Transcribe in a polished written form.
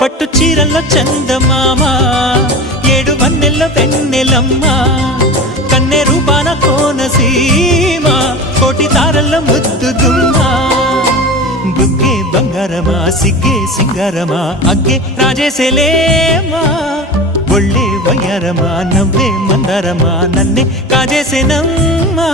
పట్టు చీరల్లో చందమామ ఏడు వన్నెల్లో వెన్నెలమ్మ కన్నె రూపాన కోనసీమ కోటి తారల్లో ముద్దు గుమ్మ బుగ్గే బంగారమా సిగ్గే సింగారమా అగ్గే రాజేసేలేమా ఒళ్ళే వయ్యారమా నవ్వే మందారమా నన్నే కాజేసేనమ్మా